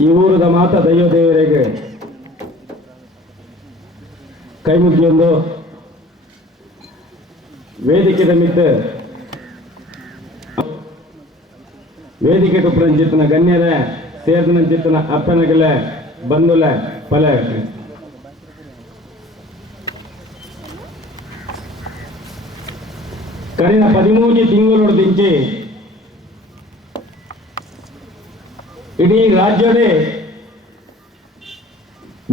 ಈ ಊರದ ಮಾತ ದೈವ ದೇವರಿಗೆ ಕೈ ಮುಗಿಯೊಂದು ವೇದಿಕೆ ಮಿತ್ತ ವೇದಿಕೆ ಜಿತ್ತನ ಗಣ್ಯರ ಸೇರ್ದನಂಚಿತ್ತನ ಅಪ್ಪನಗಲ ಬಂದುಲ ಫಲ. ಕಡಿನ ಪದಿಮೂರು ತಿಂಗಳು ದಿಂಚಿ ಇಡೀ ರಾಜ್ಯವೇ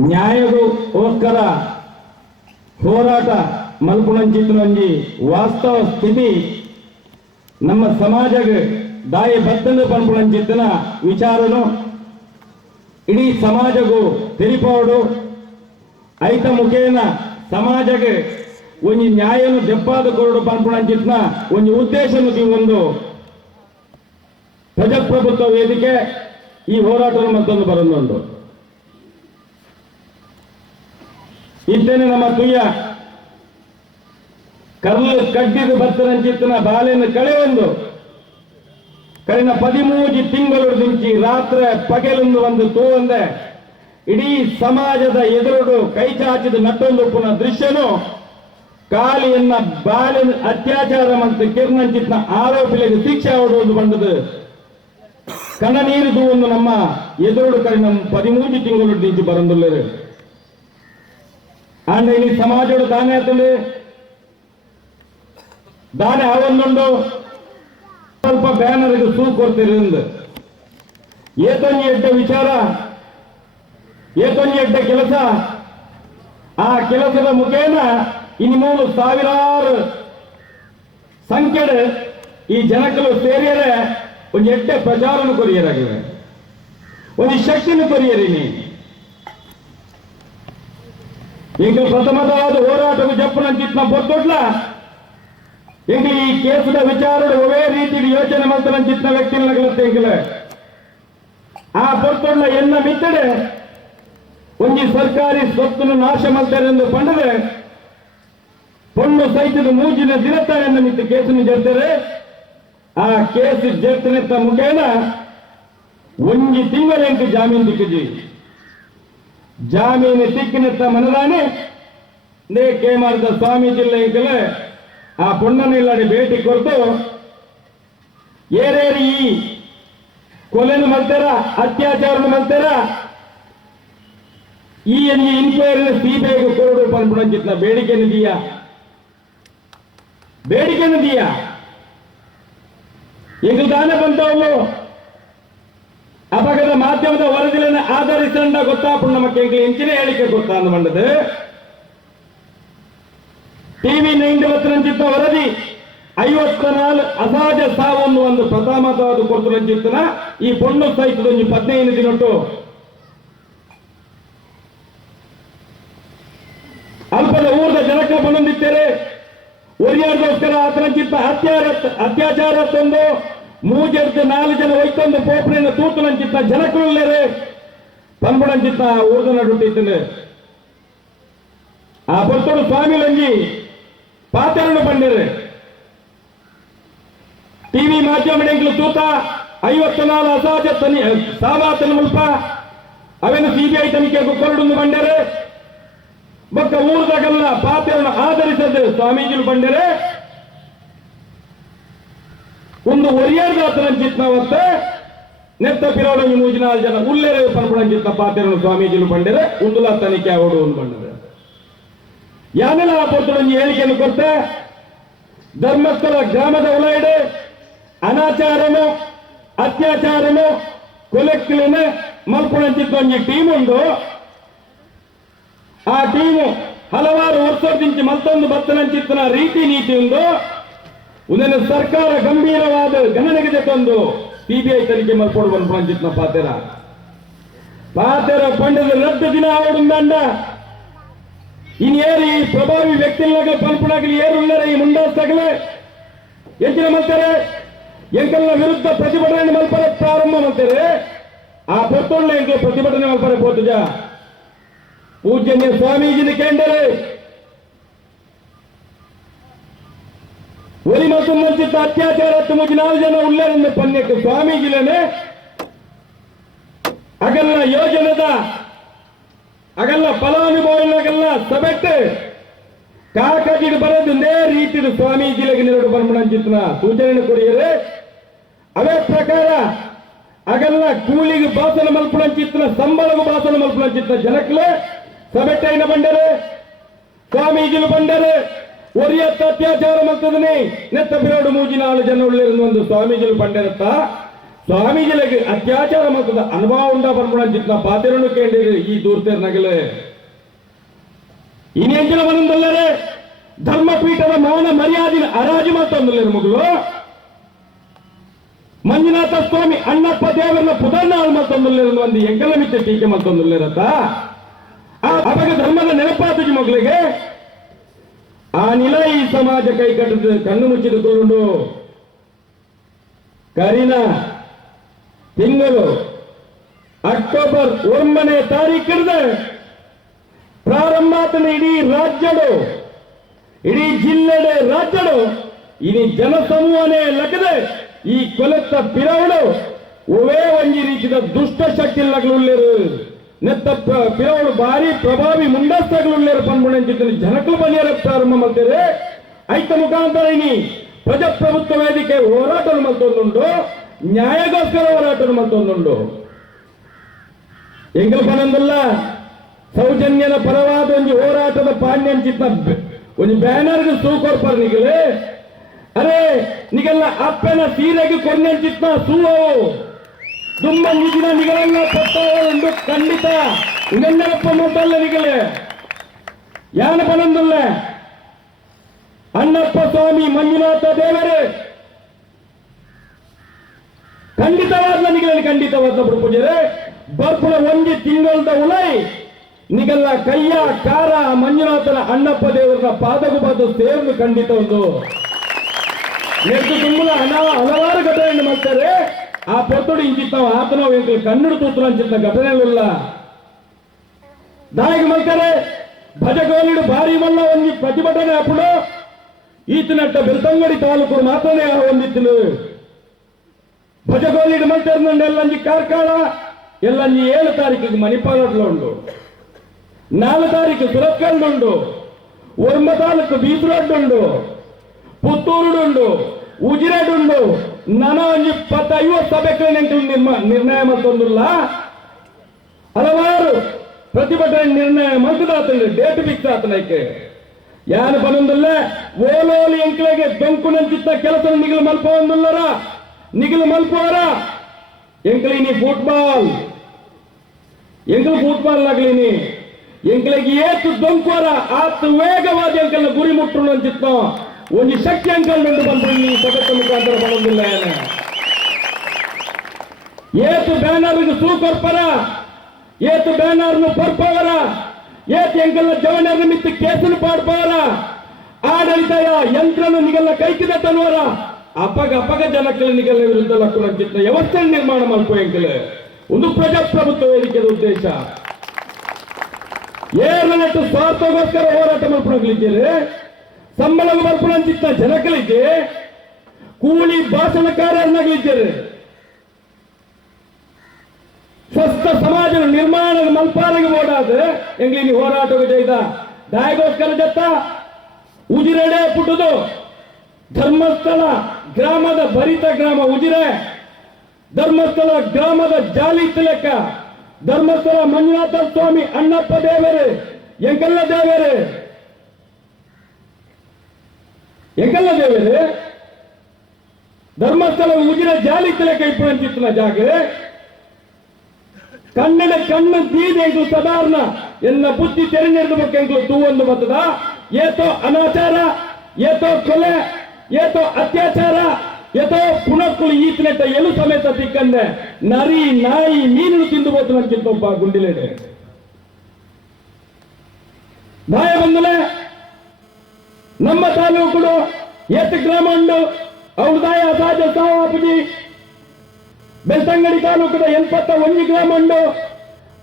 ನ್ಯಾಯಗೋಸ್ಕರ ಹೋರಾಟ ಮಲ್ಪುಣಂಚಿತ್ತನೊಂಜಿ ವಾಸ್ತವ ಸ್ಥಿತಿ ನಮ್ಮ ಸಮಾಜಗೆ ದಾಯಿ ಬತ್ತಲು ಪಂಪುಣಂಚಿತ್ತನ ವಿಚಾರನು ಇಡೀ ಸಮಾಜಗೂ ತೆರಿಪಾಡು ಐತ ಮುಖೇನ ಸಮಾಜಗೆ ಒಂದು ನ್ಯಾಯನು ದೆಪ್ಪಾದ ಕೊರಡು ಪಂಪುಣಂಚಿತ್ನ ಒಂದು ಉದ್ದೇಶನು ಒಂದು ಪ್ರಜಾಪ್ರಭುತ್ವ ವೇದಿಕೆ ಈ ಹೋರಾಟ ಮತ್ತೊಂದು ಬರಲೊಂದು ಇದ್ದೇನೆ ನಮ್ಮ ತುಯ್ಯ ಕರ್ಲು ಕಡ್ಡಿದು ಬತ್ತರಂಚಿತ್ತಿನ ಬಾಲೆಯನ್ನು ಕಳೆಯೊಂದು. ಕಳೆದ ಪದಿಮೂಜಿ ತಿಂಗಳು ದಿಂಚಿ ರಾತ್ರಿ ಪಗೆಲೊಂದು ಒಂದು ತೂವಂದೆ ಇಡೀ ಸಮಾಜದ ಎದುರುಡು ಕೈ ಚಾಚಿದ ನಟ್ಟೊಂದು ಪುನಃ ದೃಶ್ಯನು ಕಾಲಿಯನ್ನ ಬಾಲಿನ ಅತ್ಯಾಚಾರ ಮತ್ತು ಕಿರ್ನಂಚಿತ್ನ ಆರೋಪಿಗಳಿಗೆ ಶಿಕ್ಷೆ ಹೊಡುವುದು ಬಂದದು ಕಣ ನೀರಿದು ಒಂದು ನಮ್ಮ ಎದುರುಡು ಕಡೆ ನಮ್ಮ ಪದಿಮೂಜಿ ತಿಂಗಳು ದಿಂಚಿ ಬರಂದುಳ್ಳರು ಅಂದ್ರೆ ಈ ಸಮಾಜಡು ದಾನೆ ಆತಂಡು ದಾನೆ ಆವೊಂದುಂಡು ಸ್ವಲ್ಪ ಬ್ಯಾನರ್ಗೆ ಸೂ ಕೊಡ್ತಿರಿಂದ ಏತೊಂಜಿ ಎಡ್ಡ ವಿಚಾರ? ಏತೊಂಜಿ ಎಡ್ಡ ಕೆಲಸ? ಆ ಕೆಲಸದ ಮುಖೇನ ಇನ್ನು ಮೂರು ಸಾವಿರಾರು ಸಂಖ್ಯೆ ಈ ಜನಕಲು ಸೇರಿಯರೆ ಒಂದು ಎಡ್ಡ ಪ್ರಚಾರನು ಕೊರಿಯರಾಗಿವೆ ಒಂದು ಶಕ್ತಿನ ಕೊರಿಯರಿ ನೀ ಈಗ ಪ್ರಥಮವಾದ ಹೋರಾಟವು ಜಪ್ಪನಂಚಿತ್ನ ಬರ್ತೊಡ್ಲ ಈಗ ಈ ಕೇಸದ ವಿಚಾರದ ಒವೇ ರೀತಿ ಯೋಚನೆ ಮಾಡ್ತಾರಂಚಿತ್ನ ವ್ಯಕ್ತಿಗಳತ್ತೆ ಈಗಲ ಆ ಬರ್ತೊಡ್ಲ ಎನ್ನ ಮಿತ್ತಡೆ ಒಂಜಿ ಸರ್ಕಾರಿ ಸ್ವತ್ತನ್ನು ನಾಶ ಮಾಡ್ತಾರೆ ಎಂದು ಪಂಡದೆ ಪೊಣ್ಣು ಸಹಿತದ ಮೂಜಿನ ದಿನತ್ತಾಳೆಯನ್ನು ಮಿತ್ತು ಕೇಸನ್ನು ಜರ್ತಾರೆ ಆ ಕೇಸು ಜರ್ತನೆತ್ತ ಮುಖೇನ ಒಂಜಿ ತಿಂಗಳಂಕ ಜಾಮೀನು ದಿಕ್ಕಜಿ. ಜಾಮೀನು ತಿಕ್ಕಿನೆತ್ತ ಮನದಾನೆ ನೇ ಕೇಮಾರದ ಸ್ವಾಮೀಜಿಲ್ಲ ಇಂಕಲೆ ಆ ಪುಣ್ಣನ ಇಲ್ಲಡೆ ಭೇಟಿ ಕೊರತು ಏರೇರಿ ಈ ಕೊಲೆನು ಮಾಡ್ತಾರ ಅತ್ಯಾಚಾರನು ಮಾಡ್ತಾರ ಈ ಇನ್ಕ್ವೈರಿ ಸಿಬಿಐಗೆ ಕೊರಡು ಪನ್ಪುಣಂಚಿತ್ನ ಬೇಡಿಕೆ ನಿಧಿಯ. ಬೇಡಿಕೆ ನಿಧಿಯ. ಈಗ ತಾನೇ ಬಂತವನು ಅಪಘಾತ ಮಾಧ್ಯಮದ ಆಧರಿಸಿಕೊಂಡ ಗೊತ್ತಾ ನಮಗೆ. ಈಗ ಹೆಂಚಿನ ಹೇಳಿಕೆ ಗೊತ್ತಾ ಅಂದ ಮಂಡದು ಟಿವಿ ನೈನ್ ರಂಜಿತ್ತ ವರದಿ ಐವತ್ತ ನಾಲ್ಕು ಅಸಹಜ ಸಾವನ್ನು ಒಂದು ಪ್ರಥಮವಾದ ಕೊಡ್ತು ರಂಜಿತ್ತನ ಈ ಪೊಣ್ಣು ಸಹಿತದ ಒಂದು ಹದಿನೈದು ದಿನಟ್ಟು ಅಲ್ಪದ ಊರದ ಜನಕ್ಕೆ ಬಂದಿದ್ದೇರೆ. ಒರಿಯಾರ್ಗೋಸ್ಕರ ಅತ್ಯಾಚಾರ ತಂದು ಮೂಜರ್ದು ನಾಲ್ಕು ಜನ ಒಯ್ತಂದು ತೂತು ನಂಚಿತ್ತ ಜನಕ್ಕುಳ್ಳೇರೆ ಪನ್ಬುಡಂಚಿತ್ತ ಊರ್ದ ನಡುತ್ತಿದ್ದೇನೆ ಆ ಬರ್ತೋಡು ಸ್ವಾಮಿಲಂಜಿ ಪಾತ್ರನು ಬಂದಿರೆ. ಟಿವಿ ಮಾಧ್ಯಮಗಳು ತೂತ ಐವತ್ತು ನಾಲ್ ಅಸಹಜ ತನಿ ಸಾವಾತನ ಮುಲ್ಪ ಅವೇನು ಸಿಬಿಐ ತನಿಖೆ ಕೊರಡು ಬಂಡರೆ ಮಕ್ಕ ಊರ್ದಾಗಲ್ಲ ಪಾತ್ರವನ್ನು ಆಧರಿಸದೆ ಸ್ವಾಮೀಜಿ ಬಂಡರೆ ಒಂದು ಒರಿಯಾರ್ದಾತರಂಚಿತ್ನವತ್ತೆ ನೆತ್ತ ಪಿರೋಡಂಗಿ ಮೂಜಿನಾಲ್ ಜನ. ಉಲ್ಲೇರೆ ಪನ್ಪುಡಂಚಿತ್ನ ಪಾತ್ರವನ್ನು ಸ್ವಾಮೀಜಿಲು ಬಂಡರೆ ಉಂದುಲ ತನಿಖೆ ಆಗೋಡು ಒಂದು ಬಂಡರೆ ಯಾನೆಲ್ಲ ಪೊರ್ತೊಂಜಿ ಹೇಳಿಕೆಯನ್ನು ಕೊಡ್ತೆ? ಧರ್ಮಸ್ಥಳ, ಗ್ರಾಮದ ಒಳಗಡೆ ಅನಾಚಾರನು, ಅತ್ಯಾಚಾರನು ಕೊಲೆಕ್ಕಿಲಿನ ಒಂದು ಟೀಮ್ ಉಂಡು. ಆ ಟೀಮು ಹಲವಾರು ವರ್ಷದಿಂಚಿ ಮತ್ತೊಂದು ಬತ್ತನಂಚಿತ್ತಿನ ರೀತಿ ನೀತಿ ಉಂಡು. ಉದನ ಸರ್ಕಾರ ಗಂಭೀರವಾದ ಗಣನೆಗೆ ತಂದು ಸಿಬಿಐ ತನಿಖೆ ಮಲ್ಪೊಡು ಪಂಚಿತ್ನ ಪಾತೆರ. ಪಾತೆರ ಪಂಡದ ರದ್ದು ದಿನ ಆವಡುಂದಂಡ ಇನ್ ಏರಿ ಪ್ರಭಾವಿ ವ್ಯಕ್ತಿ ಪಂಪುಣಾಗಲಿ ಏರು ಈ ಮುಂಡಾಸ್ತಾಗಲೇ ಎಂಚಿನ ಮಾಡ್ತಾರೆ ಎಂಕಲ್ನ ವಿರುದ್ಧ ಪ್ರತಿಭಟನೆ ಮಲ್ಪರ ಪ್ರಾರಂಭ ಮಾಡ್ತಾರೆ ಆ ಪೊತ್ತೊಳ್ಳೆ ಪ್ರತಿಭಟನೆ ಮಲ್ಪರ ಪೋತುಜ. ಪೂಜ್ಯನ್ಯ ಸ್ವಾಮೀಜಿನ ಕೇಂದರೆ ಒಲಿ ಮತ್ತು ಮುಂಚಿತ ಅತ್ಯಾಚಾರ ತುಮುಜಿ ನಾಲ್ಕು ಜನ ಉಳ್ಳೇರನ್ನು ಪನ್ಯಕ್ಕೆ ಸ್ವಾಮೀಜಿಲೇನೆ ಅಗಲ್ಲ ಯೋಜನೆದ ಅಗಲ್ಲ ಫಲಾನುಭವಿನಾಗೆಲ್ಲ ಸಭೆಟ್ಟು ಕಾಕಜಿಡು ಬರೋದಿಂದೇ ರೀತಿದು ಸ್ವಾಮೀಜಿಲೆಗೆ ನಿರಡು ಬರ್ಮಣಂಚಿತ್ನ ಸೂಚನೆ ಕೊಡಿಯರೆ. ಅವೇ ಪ್ರಕಾರ ಅಗಲ್ಲ ಕೂಲಿಗೆ ಭಾಷಣ ಮಲ್ಪಣಂಚಿತ್ನ ಸಂಬಳಗೂ ಭಾಷಣ ಮಲ್ಪಣಂಚಿತ್ನ ಜನಕ್ಲೆ ಸಭೆಟ್ಟೈನ ಬಂಡರೆ, ಸ್ವಾಮೀಜಿಲು ಬಂಡರೆ. ಒರಿಯತ್ತ ಅತ್ಯಾಚಾರ ಮತುದ್ನೆ ഒരു ಮೂಜಿ നെത്തപ്പിനോട് ಜನ ജനമുള്ളിരുന്ന ಒಂದು ಸ್ವಾಮೀಜಿಲು പണ്ടെടുത്ത ಸ್ವಾಮೀಜಿಲಿಗೆ ಅತ್ಯಾಚಾರ ಮಾಡ್ತದ. ಅನುಭವ ಉಂಡ ಬರ್ಬೋಣ ಜಿತ್ನ ಪಾತ್ರನು ಕೇಳಿರಿ. ಈ ದೂರ್ತೇರ್ ನಗಲೆ. ಇನ್ನೆಂಜಿನ ಬಂದಲ್ಲರೆ ಧರ್ಮಪೀಠದ ಮಾನ ಮರ್ಯಾದಿನ ಅರಾಜು ಮಾತಂದಲ್ಲರ ಮಗಳು. ಮಂಜುನಾಥ ಸ್ವಾಮಿ ಅಣ್ಣಪ್ಪ ದೇವರನ್ನ ಪುದರ್ನಾಳ್ ಮಾತಂದಲ್ಲರ ಒಂದು ಎಂಕಲ ಮಿತ್ತ ಟೀಕೆ ಮಾತಂದಲ್ಲರತ್ತ ಅವಾಗ ಧರ್ಮದ ನೆನಪಾತಿ ಮಗಳಿಗೆ ಆ ನಿಲ ಈ ಸಮಾಜ ಕೈ ಕಟ್ಟದ ಕಣ್ಣು ಮುಚ್ಚಿದುಕೊಂಡು ಕರಿನ, ತಿಂಗಳು ಅಕ್ಟೋಬರ್ ಒಂಬನೇ ತಾರೀಕಿಂದ ಪ್ರಾರಂಭ ಆತನ ಇಡೀ ರಾಜ್ಯಡು, ಇಡೀ ಜಿಲ್ಲೆಡೆ ರಾಜ್ಯಡು ಇನಿ ಜನಸಮೂಹನೇ ಲಗದೆ ಈ ಕೊಲತ್ತ ಪಿರವಳು ಒವೇ ಒಂಜಿ ರೀತಿಯ ದುಷ್ಟ ಶಕ್ತಿ ಲಗ್ನುಳ್ಳೇರು ನೆತ್ತ ಪ- ಪಿರವಳು ಭಾರಿ ಪ್ರಭಾವಿ ಮುಂಡಸ್ತಗಳು ಪನ್ಮುಣಂಚಿದ್ದನು ಜನಕ್ಕೂ ಬಲಿಯರ ಪ್ರಾರಂಭ ಮಾಡ್ತೇವೆ ಐತ ಮುಖಾಂತರ ಇನಿ. ಪ್ರಜಾಪ್ರಭುತ್ವ ವೇದಿಕೆ ಹೋರಾಟ ಮತ್ತೊಂದುಂಡು ನ್ಯಾಯಗೋಸ್ಕರ ಹೋರಾಟ ಮತ್ತೊಂದುಂಡು ಎಂಗಲ್ ಪನಂದಲ್ಲ ಸೌಜನ್ಯದ ಪರವಾದ ಒಂದು ಹೋರಾಟದ ಪಾಂಡ್ಯ ಚಿತ್ತ ಒಂದು ಬ್ಯಾನರ್ಗೆ ಸೂಕೊರ್ಪಾರ ನಿಗಲೇ? ಅರೆ, ನಿಗೆಲ್ಲ ಅಪ್ಪನ ಸೀರೆಗೆ ಕೊನ್ನೆ ಚಿತ್ತ ಸೂವು ದುಮ್ಮ ನಿಗಳನ್ನ ಕೊಡ್ತಾರೆ ಎಂದು ಖಂಡಿತ ಉಗನ್ನಪ್ಪ ಮೊದಲ ನಿಗಲೆ ಯಾನ ಪನಂದಲ್ಲ ಅಣ್ಣಪ್ಪ ಸ್ವಾಮಿ ಮಂಜುನಾಥ ದೇವರೇ. ಖಂಡಿತವಾದ ನಿಗಲ ಖಂಡಿತವಾದ ಪೂಜೆ ಬರ್ಪುಳ ಒಂಜಿ ತಿಂಗಳದ ಉಲೈ ನಿಗಲ್ಲ ಕಯ್ಯ ಕಾರ, ಮಂಜುನಾಥನ ಅಣ್ಣಪ್ಪ ದೇವರ ಪಾದಗು ಪಾದ ಸೇರ್ದು ಖಂಡಿತ ಒಂದು ಎಷ್ಟು ತುಂಬಲ ಹಣ ಹಲವಾರು ಘಟನೆಯನ್ನು ಮಾಡ್ತಾರೆ. ಆ పొత్తుడు ఇంకిస్తాం ఆతనో వీటి కన్నుడు ತೂತ್ರ అని ಘಟನೆ ಇಲ್ಲ దానికి మంకరే ಭಜಗೋಲಿಡು ಭಾರಿ ಮಲ್ಲ ಒಂದು ಪ್ರತಿಭಟನೆ ಅಪ್ಪಡು ಈತನಟ್ಟ ಬೆಳ್ತಂಗಡಿ ತಾಲೂಕು ಮಾತ್ರನೇ ಹೊಂದಿದ್ದಲು ಭಜಗೋಲಿಡ್ ಮಂಟರ್ನಂಡು ಎಲ್ಲಂಜಿ ಕಾರ್ಕಳ ಎಲ್ಲಂಜಿ ಏಳು ತಾರೀಕಿಗೆ ಮಣಿಪಾಲ ಉಂಡು. ನಾಲ್ಕು ತಾರೀಕು ಸುರತ್ಕಂಡ್ ಉಂಡು. ಒರ್ಮ ತಾಲೂಕು ಬೀಸ್ ರೋಡ್ ಉಂಡು. ಪುತ್ತೂರುಡು ಉಂಡು. ಉಜಿರೆಡ್ ಉಂಡು. ನನ ಪತ್ತ ಐವತ್ತು ಸಭೆಗಳು ನಿರ್ಮ, ನಿರ್ಣಯ ಮಾಡ್ಕೊಂಡಿಲ್ಲ ಹಲವಾರು ಪ್ರತಿಭಟನೆ ನಿರ್ಣಯ ಮಂತದಾತಂದು ಡೇಟ್ ಫಿಕ್ಸ್ ಆತನಕ್ಕೆ. ಯಾರು ಬಂದಿಲ್ಲ ಓಲೋಲಿ ಎಂಕ್ಲೆಗೆ ಬೆಂಕು ನಂಚಿತ್ತ ಕೆಲಸ ನಿಗಲು ಮಲ್ಪವೊಂದುಲ್ಲರ ನಿಗಲು ಮಲ್ಪವರ? ಎಂಕ್ಲಿ ನೀ ಫುಟ್ಬಾಲ್ ಎಂಕಲ್ ಫುಟ್ಬಾಲ್ ಆಗ್ಲಿನಿ ಎಂಕ್ಲಿಗೆ ಏತು ದೊಂಕೋರ ಆತು ವೇಗವಾದ ಎಂಕಲ್ನ ಗುರಿ ಮುಟ್ಟರು ಒಂದು ಶಕ್ತಿ ಅಂಕಲ್ ಬಂದು ಬಂದು ಈ ಮುಖಾಂತರ ಮುಖಾಂತರ ಏತು ಬ್ಯಾನರ್ ಸೂಕೊರ್ಪರ ಏತು ಬ್ಯಾನರ್ನು ಪರ್ಪವರ ಏತು ಎಂಕಲ್ನ ಜವನರ್ ಮಿತ್ತು ಕೇಸನ್ನು ಪಾಡ್ಪವರ ಆಡಳಿತ ಯಂತ್ರನು ನಿಗಲ್ಲ ಕೈಕಿದ ತನ್ವರ. ಅಪಗ ಅಪಗ ಜನಕ್ಕೆ ನಿಗಲ್ಲ ವಿರುದ್ಧ ಚಿತ್ತ ವ್ಯವಸ್ಥೆ ನಿರ್ಮಾಣ ಮಾಡ್ಕೋ ಎಂಕಲೆ ಒಂದು ಪ್ರಜಾಪ್ರಭುತ್ವ ವೇದಿಕೆಯ ಉದ್ದೇಶ. ಏರನೆಟ್ಟು ಸ್ವಾರ್ಥಗೋಸ್ಕರ ಹೋರಾಟ ಮಾಡ್ಕೊಳಿದ್ದೀರಿ ಸಂಬಳ ಮಲ್ಪಣಂಚಿತ್ತ ಜನಗಳಿಗೆ ಕೂಲಿ ಭಾಷಣಕಾರನಾಗಿದ್ದೀರಿ ಸ್ವಸ್ಥ ಸಮಾಜ ನಿರ್ಮಾಣ ಮಲ್ಪಾರಿಗೆ ಓಡಾದ್ರೆ ಎಂಗ್ಲಿನಿ ಹೋರಾಟ ಜೈದ ದಾಯಗೋಸ್ಕರ ಜತ್ತ ಉಜಿರೆಡೆ ಪುಟ್ಟದು. ಧರ್ಮಸ್ಥಳ ಗ್ರಾಮದ ಭರಿತ ಗ್ರಾಮ ಉಜಿರೆ. ಧರ್ಮಸ್ಥಳ ಗ್ರಾಮದ ಜಾಲಿ ತಿಲಕ. ಧರ್ಮಸ್ಥಳ ಮಂಜುನಾಥ ಸ್ವಾಮಿ ಅಣ್ಣಪ್ಪ ದೇವರೇ ಎಂಕಲ್ಲ ದೇವರೇ. ಎಂಕಲ್ಲ ದೇವರೇ? ಧರ್ಮಸ್ಥಳ ಉಜಿರ ಜಾಲಿ ಕೈ ಇಪ್ಪಂಚಿತ್ತಿನ ಜಾಗ ಕನ್ನಡ ಕಣ್ಣು ಇದು ಸಾಧಾರಣ ಎಲ್ಲ ಬುದ್ಧಿ ತೆರೆದಿರ್ಬೇಕು ತೂ ಒಂದು ಮತದ. ಏತೋ ಅನಾಚಾರ, ಏತೋ ಕೊಲೆ, ಏತೋ ಅತ್ಯಾಚಾರ, ಏತೋ ಪುನಕ್ಕುಳು ಈತನೆಟ್ಟ ಎಲು ಸಮೇತ ತಿಕ್ಕಂದೆ ನರಿ, ನಾಯಿ ಮೀನು ತಿಂದು ಹೋದ್ರಂತಿತ್ತು ಒಬ್ಬ ಗುಂಡಿಲೇಡೆ. ಬಾಯ ಬಂದಲೆ ನಮ್ಮ ತಾಲೂಕು ಎತ್ ಗ್ರಾಮಂಡು ಔದಾಯ ಅಸಾಜ ಸಾವಾಪುಜಿ ಬೆಳ್ತಂಗಡಿ ತಾಲೂಕಿನ ಎಲ್ಪತ್ತ ಒಂಜಿ ಗ್ರಾಮಂಡು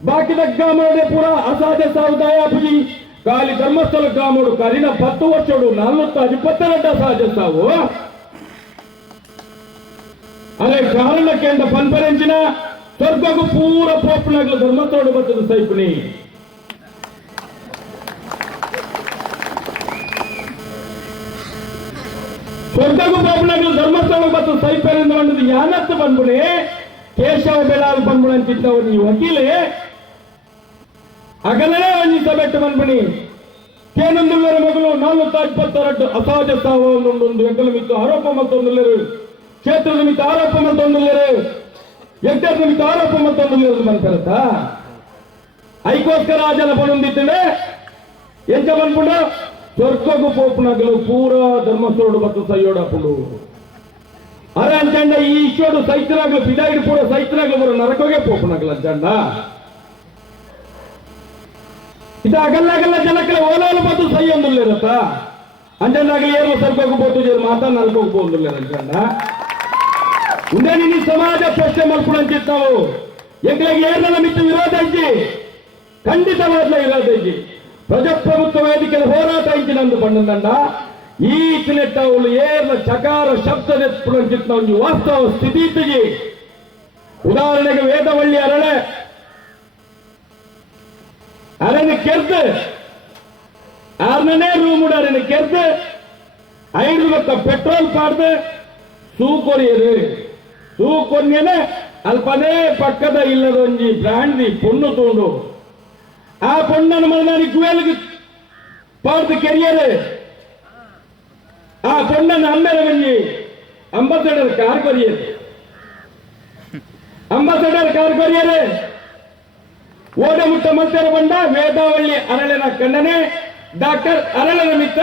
ಬಾಕಿದ ಗ್ರಾಮಡೆ ಪುರ ಅಸಾಜ ಸಾವುದಾಯಾಪುಜಿ ಕಾಲಿ ಧರ್ಮಸ್ಥಳ ಗ್ರಾಮಡು ಕಾಲಿನ ಪತ್ತು ವರ್ಷಡು ನಲ್ವತ್ತ ಇಪ್ಪತ್ತೆರಡು ಅಸಾಜ ಸಾವು ಅದೇ ಕಾರಣಕ್ಕೆ ಅಂತ ಪನ್ಪರೆಂಚಿನ ಸ್ವರ್ಗಕ್ಕೂ ಪೂರ ಪೋಪ್ನಾಗ್ಲು ಧರ್ಮಸ್ಥಳ ಬರ್ತದೆ ಸೈಪುನಿ ಸ್ವಂತಗೂ ಪಾಪನಾಗಲು ಧರ್ಮಸ್ಥಳ ಮತ್ತು ಸೈಪರಿಂದ ಬಂದದ್ದು ಯಾನತ್ತ ಬಂದ್ಬಿಡಿ. ಕೇಶವ ಬೆಳಾಲ್ ಬಂದ್ಬಿಡು ಅಂತಿದ್ದವು ನೀವು ವಕೀಲೆ. ಅಗಲೇ ಅಂಜಿಸಬೆಟ್ಟು ಬಂದ್ಬಿಡಿ. ಕೇನೊಂದುಲ್ಲರ ಮಗಳು ನಾಲ್ಕು ಇಪ್ಪತ್ತೆರಡು ಅಸಹಜ ಸಾವೊಂದೊಂದು ಹೆಗ್ಗಲ ಮಿತ್ತು ಆರೋಪ ಮತ್ತೊಂದುಲ್ಲರು. ಕ್ಷೇತ್ರದ ಮಿತ್ತು ಆರೋಪ ಮತ್ತೊಂದುಲ್ಲರು. ಎಡ್ಡರ್ ನಿಮಿತ್ತ ಆರೋಪ ಮತ್ತೊಂದುಲ್ಲರು ಬಂದ್ಕರತ್ತ ಐಕೋಸ್ಕರ ಆ ಜನ ಬಂದಿದ್ದೇನೆ ಎಂತ ಬಂದ್ಬಿಡು? ಸ್ವರ್ಗಕ್ಕೂ ಪೋಪುನಗಲು ಪೂರ ಧರ್ಮಸ್ಥೋಡು ಮತ್ತು ಸೈಯೋಡಪ್ಪುಡು ಅರೆ ಅಂಚಂಡ ಈ ಈಶ್ವರುಡು ಸೈತನಾಗಲು ಬಿದಾಯಿಡು ಪೂರ ಸೈತನಾಗಲು ಬರೋ ನರಕೋಗೆ ಪೋಪುನಗಲ ಅಂಚಂಡ ಇದು ಅಗಲ್ಲ ಅಗಲ್ಲ ಜನಕ್ಕೆ ಓಲೋಲು ಮತ್ತು ಸೈಯೊಂದುಲ್ಲಿರತ್ತ ಅಂಜಂಡಾಗಲಿ ಏನು ಸ್ವರ್ಗಕ್ಕೂ ಪೋತು ಜೇರು ಮಾತಾ ನರಕೋಗೆ ಪೋಂದುಲ್ಲಿರ ಅಂಚಂಡ ఉండే నీ సమాజ ప్రశ్న మలుపుడు అని చెప్తావు ఎక్కడ ఏళ్ళ మిత్ర విరోధించి ఖండిత విరోధించి ಪ್ರಜಾಪ್ರಭುತ್ವ ವೇದಿಕೆಯ ಹೋರಾಟ ಇಂಚಿನಂದು ಬಂದಂಡ ಈ ತಿನೆಟ್ಟವುಲು ಏರ್ಲ ಚಕಾರ ಶಬ್ದ ನೆತ್ಪುಡಂಚಿತ್ತ ಒಂದು ವಾಸ್ತವ ಸ್ಥಿತಿ ಇತ್ತಿಜಿ ಉದಾಹರಣೆಗೆ ವೇದವಳ್ಳಿ ಅರಳೆ ಅರಣ್ಯ ಕೆರ್ದು ಆರನೇ ರೂಮ್ ಅರಣ್ಯ ಕೆರ್ದು ಐದು ಲಕ್ಷ ಪೆಟ್ರೋಲ್ ಪಾಡ್ದು ಸೂ ಕೊರಿಯರು ಸೂ ಕೊನ್ಯನೆ ಅಲ್ಪನೇ ಪಕ್ಕದ ಇಲ್ಲದೊಂಜಿ ಬ್ರಾಂಡಿ ಪೊಣ್ಣು ತೂಂಡು ಆ ಪೊಣ್ಣನ ಮಗನಾಗಿ ಗುವೆಲ್ಗೆ ಪಾಡ್ದು ಕೆರಿಯರು ಆ ಪೊಣ್ಣನ ಅಮ್ಮೆರ ಬಂಜಿ ಅಂಬಾಸಡರ್ ಕಾರ್ ಕೊರಿಯರು ಅಂಬಾಸಡರ್ ಕಾರ್ ಕೊರಿಯರು ಓಡಮುಟ್ಟ ಮತ್ತರ ಬಂಡ ವೇದಾವಳ್ಳಿ ಅರಳಿನ ಕಣ್ಣನೆ ಡಾಕ್ಟರ್ ಅರಳನ ಮಿತ್ತ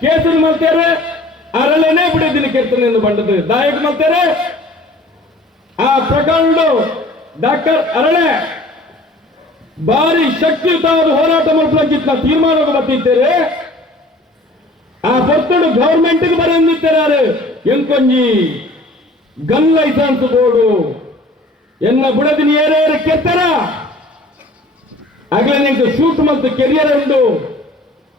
ಕೇಸರಿ ಮಲ್ತೇರೆ ಅರಳನೆ ಬಿಡಿದಿನ ಕೆತ್ತನೆ ಎಂದು ಬಂಡದು ದಾಯಕ ಮಲ್ತೇರೆ ಆ ಪ್ರಕರಣ ಡಾಕ್ಟರ್ ಅರಳೆ ಭಾರಿ ಶಕ್ತಿಯುತವಾದ ಹೋರಾಟ ಮಾಡ್ಲಿಕ್ಕಿತ್ತ ತೀರ್ಮಾನ ಬರ್ತಿದ್ದೇವೆ ಆ ಪೊತ್ತಡು ಗವರ್ಮೆಂಟ್ ಬರೆದಿದ್ದಾರೆ ಎಂಕೊಂಜಿ ಗನ್ ಲೈಸೆನ್ಸ್ ಬೋರ್ಡು ಎನ್ನ ಬುಡದಿನ ಏರೇರು ಕೆತ್ತರ ಆಗಲೇ ನಿಂಗೆ ಶೂಟ್ ಮತ್ತು ಕೆರಿಯರ್ ಉಂಡು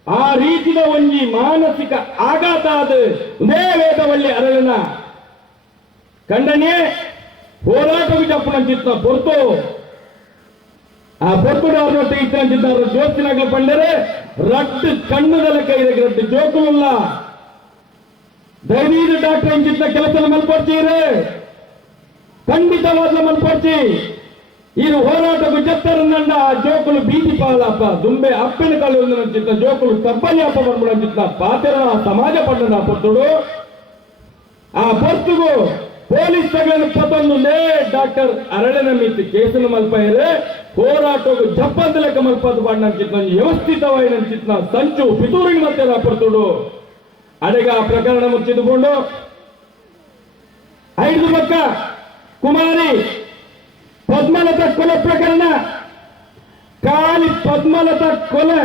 ಆ ರೀತಿಯ ಒಂಜಿ ಮಾನಸಿಕ ಆಘಾತ ಅದು. ಒಂದೇ ಅರಳೆನ. ಕಂಡನೇ ಹೋರಾಟವು ಜಪ್ಪನಂಚಿತ್ತ ಹೊರತು ఆ పొత్తుడు అన్నట్టు ఇచ్చినట్టున్నారు జోకినట్లు పండరే రట్టు కన్నుదలక దగ్గర జోకులుల్ల ದಯನೀಯ ಡಾಕ್ಟರ್ ಇಂಚಿನ ಕೆಲಸ ಮಲ್ಪಡ್ತೀರಿ ಖಂಡಿತವಾದ ಮಲ್ಪಡ್ತಿ. ಇದು ಹೋರಾಟಕ್ಕೂ ಜತ್ತರನ್ನಂಡ ಆ ಜೋಕುಲು ಬೀದಿ ಪಾಲಪ್ಪ ದುಂಬೆ ಅಪ್ಪಿನ ಕಾಲು ಚಿತ್ತ ಜೋಕುಲು ಕಬ್ಬಲಿ ಅಪ್ಪ ಬರ್ಬಿಡ ಚಿತ್ತ ಪಾತ್ರ ಸಮಾಜ ಪಡ್ಡದ ಪೊತ್ತುಡು. ಆ ಪತ್ತುಗು ಪೊಲೀಸ್ ತಗೊಂಡು ಪತ್ತೊಂದು ಡಾಕ್ಟರ್ ಅರಳಿನ ಮಿತಿ ಕೇಸನ್ನು ಮಲ್ಪಯ್ಯರೆ ಹೋರಾಟವು ಜಪ್ಪಂದಲಕ್ಕೆ ಮಲ್ಪದು ಬಂದಂತಿತ್ತು ವ್ಯವಸ್ಥಿತವಾದಂತಿತ್ತು ಸಂಚು ಪಿತೂರಿನ ಮತ್ತೆ ರಾಪಡ್ತುಡು ಅಡಗ ಪ್ರಕರಣ ಮುಚ್ಚಿದುಕೊಂಡು ಐದು ಪಕ್ಕ ಕುಮಾರಿ ಪದ್ಮಲತ ಕೊಲೆ ಪ್ರಕರಣ ಕಾಲಿ ಪದ್ಮಲತ ಕೊಲೆ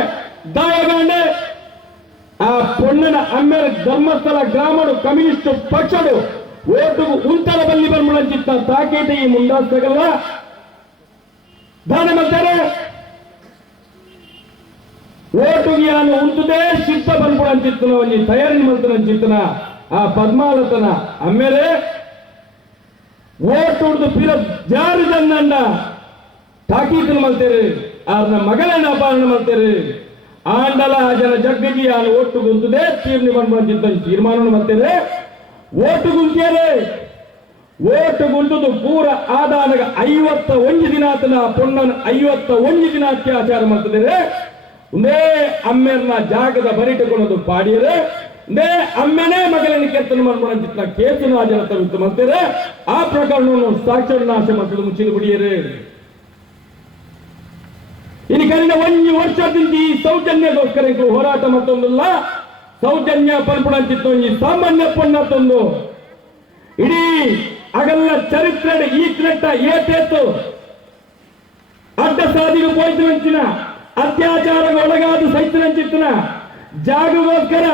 ದಾಯಗಾಂಡೆ ಆ ಪೊಣ್ಣನ ಅಮ್ಮೇರ ಧರ್ಮಸ್ಥಳ ಗ್ರಾಮಡು ಕಮ್ಯುನಿಸ್ಟ್ ಪಕ್ಷಡು ಓಟು ಉಂತರ ಬಲ್ಲಿ ಬರ್ಮಳಂಚಿತ್ತ ತಾಕೀಟ ಈ ಮುಂದಾಸ್ತಗಲ್ಲ ದಾನ ಮಾಡ್ತಾರೆ ಓಟು ಜ್ಞಾನ ಉಂಟುದೇ ಸಿದ್ಧ ಅಂತಿತ್ತು ಒಂದು ತಯಾರಿ ಮಾಡ್ತಾರೆ ಚಿಂತನ ಆ ಪದ್ಮಾವತನ ಆಮೇಲೆ ಓಟು ಉಡ್ದು ಪಿರ ಜಾರು ಜನ್ನ ತಾಕೀತನ ಮಾಡ್ತೇವೆ ಆರ್ನ ಮಗಳನ್ನ ಅಪಹರಣ ಮಾಡ್ತೇವೆ ಆಂಡಲ ಆ ಜನ ಜಗ್ಗಿ ಯಾರು ಓಟು ಗುಂತದೆ ತೀರ್ಮಾನ ಮಾಡ್ಬೋದು ಚಿಂತನೆ ತೀರ್ಮಾನವನ್ನು ಮಾಡ್ತೇವೆ ಓಟು ಗುಂತೇರಿ ಓಟು ಗುಂಟುದು ಪೂರ ಆದಾನಗ ಐವತ್ತ ಒಂಜಿ ದಿನಾತನ ಪೊಣ್ಣನ ಐವತ್ತ ಒಂಜಿ ದಿನ ಅತ್ಯಾಚಾರ ಮಾಡ್ತಿದ್ದಾರೆ. ಒಂದೇ ಅಮ್ಮೆರ್ನ ಜಾಗದ ಬರಿಟುಕೊಳ್ಳೋದು ಪಾಡಿಯರೆ. ಒಂದೇ ಅಮ್ಮೆನೇ ಮಗಳನ್ನ ಕೆತ್ತನ ಮಾಡ್ಕೊಂಡ ಕೇಸಿನ ಆ ಜನ ತವಿತ್ತು ಮಾಡ್ತಾರೆ ಆ ಪ್ರಕರಣವನ್ನು ಸಾಕ್ಷರ ನಾಶ ಮಾಡ್ತದೆ ಮುಚ್ಚಿನ ಬಿಡಿಯರೆ ಇನ್ನು ಕಳೆದ ಒಂದು ವರ್ಷದಿಂದ ಈ ಸೌಜನ್ಯಗೋಸ್ಕರ ಹೋರಾಟ ಮತ್ತೊಂದಲ್ಲ ಸೌಜನ್ಯ ಪನ್ಪುಡಂತಿತ್ತು ಈ ಸಾಮಾನ್ಯ ಪಣ್ಣತ್ತೊಂದು ಇಡೀ ಅಗಲ್ಲ ಚರಿತ್ರೆ ಕ್ರೆಟ್ಟ ಏತೇತು? ಅಡ್ಡ ಸಾದಿಗೆ ಪೋಯ್ತಿನ ಅತ್ಯಾಚಾರಕ್ಕೆ ಒಳಗಾದ ಸೈತನಂಚಿತ್ತನ ಜಾಗಗೋಸ್ಕರ